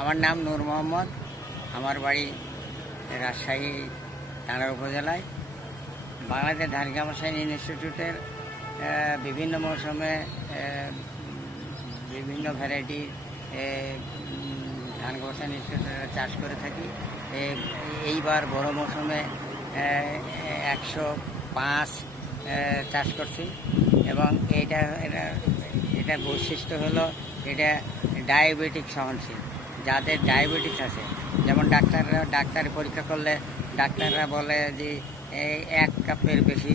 আমার নাম নূর মোহাম্মদ। আমার বাড়ি রাজশাহী টাঙ্গাইল উপজেলায়। বাংলাদেশ ধান গবেষণা ইনস্টিটিউটের বিভিন্ন মৌসুমে বিভিন্ন ভ্যারাইটি ধান গবেষণা ইনস্টিটিউটের চাষ করে থাকি। এইবার বড় মৌসুমে 105 চাষ করছি এবং এটা বৈশিষ্ট্য হলো এটা ডায়াবেটিক সহনশীল। যাদের ডায়াবেটিস আছে, যেমন ডাক্তার পরীক্ষা করলে ডাক্তাররা বলে যে 1 কাপের বেশি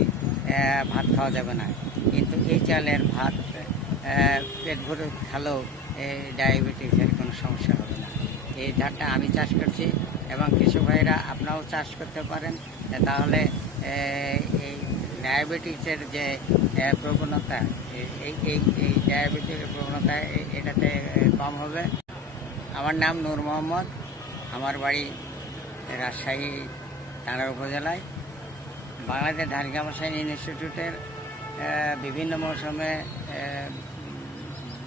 ভাত খাওয়া যাবে না, কিন্তু এই চালের ভাত পেট ভরে খেলেও ডায়াবেটিসের কোনো সমস্যা হবে না। এই ধানটা আমি চাষ করছি এবং কৃষক ভাইরা আপনারাও চাষ করতে পারেন। তাহলে এই ডায়াবেটিসের যে প্রবণতা, এই ডায়াবেটিসের প্রবণতা এটাতে কম হবে। আমার নাম নূর মোহাম্মদ। আমার বাড়ি রাজশাহী টাঙ্গাইল উপজেলায়। বাংলাদেশ ধান গবেষণা ইনস্টিটিউটের বিভিন্ন মৌসুমে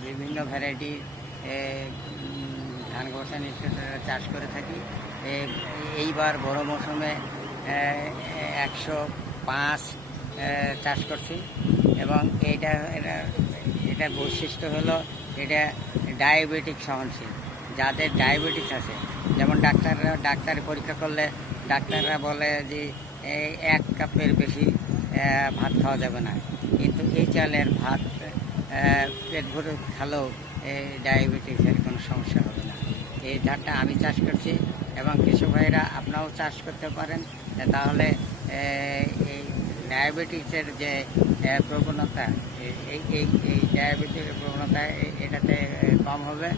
বিভিন্ন ভ্যারাইটি ধান গবেষণা ইনস্টিটিউটের চাষ করে থাকি। এইবার বড় মৌসুমে 105 চাষ করছি এবং এটা বৈশিষ্ট্য হলো এটা ডায়াবেটিক সহনশীল। যাদের ডায়াবেটিস আছে, যেমন ডাক্তার পরীক্ষা করলে ডাক্তাররা বলে যে 1 কাপের বেশি ভাত খাওয়া যাবে না, কিন্তু এই চালের ভাত পেট ভরে খেলেও ডায়াবেটিসের কোনো সমস্যা হবে না। এই ধানটা আমি চাষ করছি এবং কৃষক ভাইরা আপনারাও চাষ করতে পারেন। তাহলে এই ডায়াবেটিসের যে প্রবণতা, এই ডায়াবেটিসের প্রবণতা এটাতে কম হবে।